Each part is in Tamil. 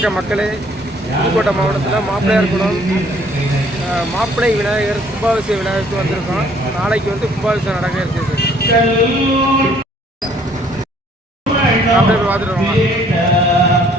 வணக்கம் மக்களே. புதுக்கோட்டை மாவட்டத்தில் மாப்பிள்ளையார் குளம் மாப்பிள்ளை விநாயகர் கும்பாபிஷேக விநாயகருக்கு வந்திருக்கோம். நாளைக்கு வந்து கும்பாபிஷேகம் நடக்க இருக்குது அப்படியே போய் பார்த்துட்டு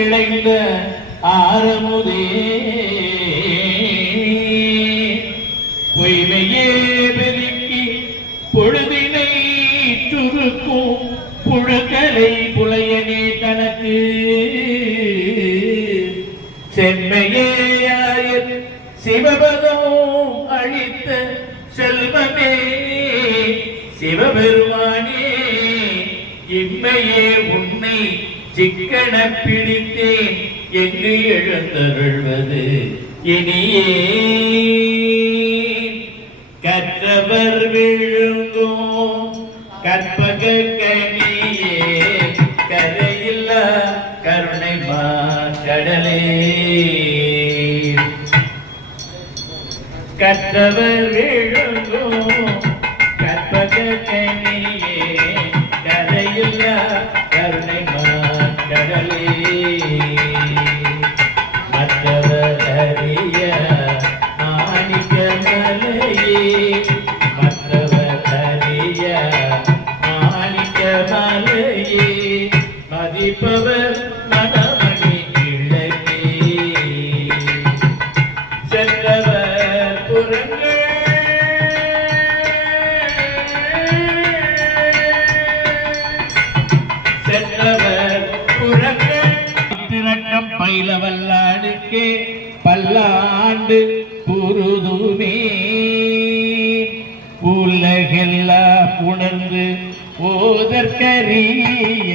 விளைந்த ஆரமுதே. பொய்மையே பெருக்கி பொழுதினை சுருக்கும் புழக்கலை புலையனே தனக்கு. செம்மையேயாய சிவபதம் அழித்த செல்வமே. சிவபெருமானே இம்மையே உன்னை சிக்கன பிடித்தேன் என்று எழுந்தருள்வது இனியே. கற்றவர் விழுங்கும் கற்பக கனியே கரையில்லா கருணை கடலே கற்றவர் விழுங்கும் கற்பக மலையே மதிப்பவர் மனமணி கிழக்கே. சென்றவர் புறங்கள் சென்றவர் புறங்கள் திரட்டம் பல்லாண்டு புருதுமே. உலகெல்லாம் உணர்ந்து ஓதற்கரியவன்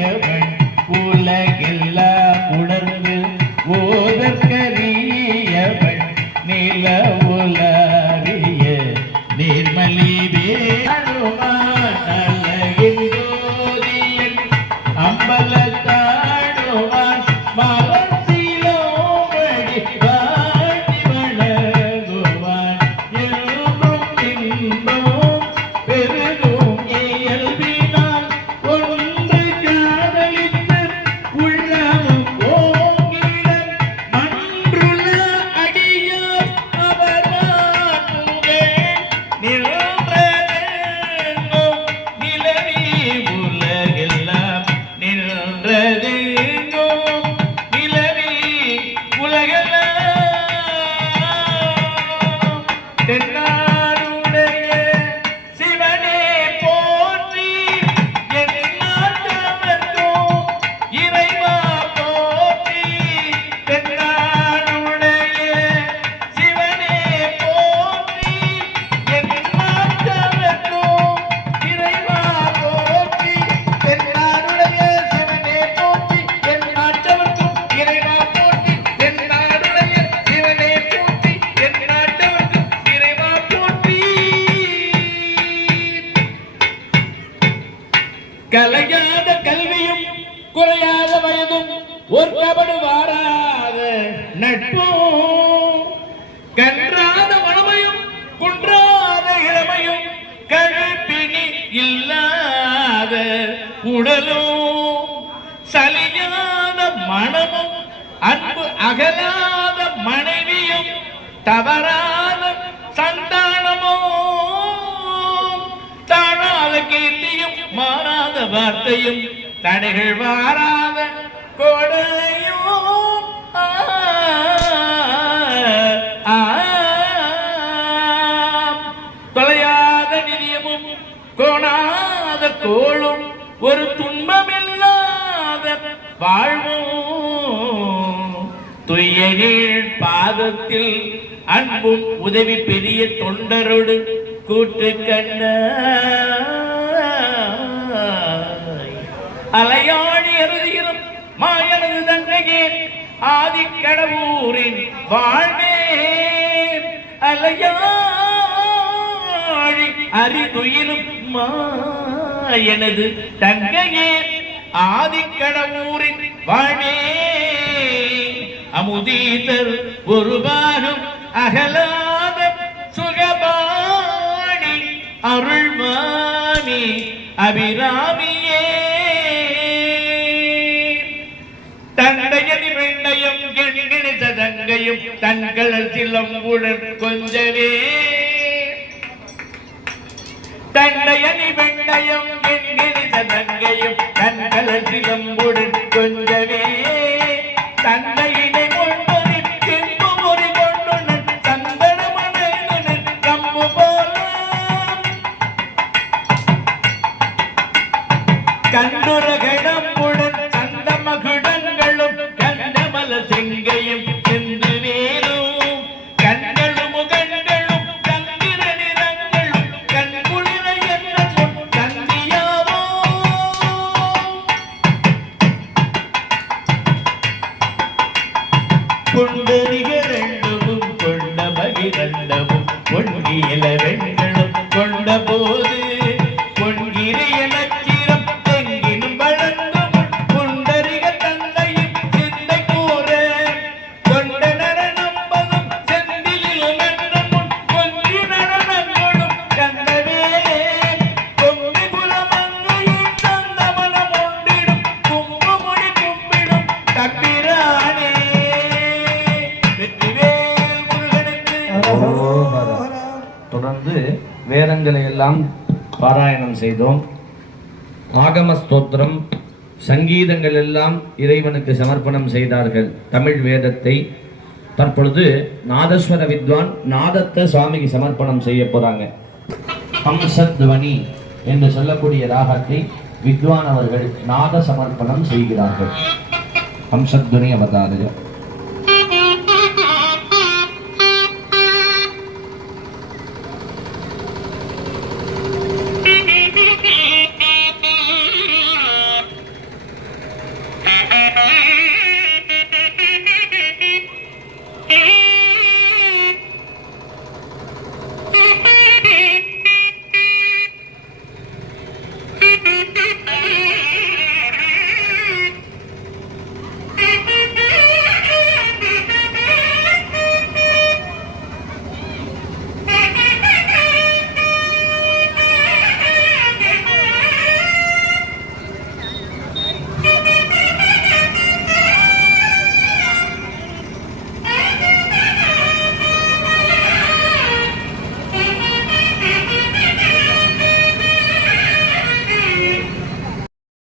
நட்பும். கன்றாத மனமையும் குன்றாத இளமையும் கழுப்பினி இல்லாத உடலும் சலியாத மனமும் அன்பு அகலாத மனைவியும் தவறாத சந்தானமோ தாழாத கீர்த்தியும் மாறாத வார்த்தையும் தடைகள் வாராத கொடையும். நிதியமும் கோணாத கோளும் ஒரு துன்பமில்லாத வாழ்வும். துயனில் பாதத்தில் அன்பும் உதவி பெரிய தொண்டரோடு கூட்டு கண்ண. அலையாடி அருதியிலும் மாயனது தன்னையே ஆதிக்கடவூரின் வாழ்வே. அலையா அரிதுயிலும் எனது தங்கையே ஆதிக்கடவூரின் வாழே அமுதீதர் ஒருபாரும் அகலாத சுகபாணி அருள்மாமி அபிராமியே. தண்டையதி வெண்டையும் கெண்கிணித்த தங்கையும் தன்களல் சிலம்புடன் கொஞ்சவே. தண்டையணி வெண்டையும் கெண்கிணித்த தங்கையும் வேதங்களை எல்லாம் பாராயணம் செய்தோம். ஆகம ஸ்தோத்திரம் சங்கீதங்கள் எல்லாம் இறைவனுக்கு சமர்ப்பணம் செய்தார்கள். தமிழ் வேதத்தை தற்பொழுது நாதஸ்வர வித்வான் நாதத்தை சுவாமிக்கு சமர்ப்பணம் செய்ய போறாங்க. ஹம்சத்வனி என்று சொல்லக்கூடிய ராகத்தை வித்வான் அவர்கள் நாத சமர்ப்பணம் செய்கிறார்கள். ஹம்சத்வனி அவதாரஜம்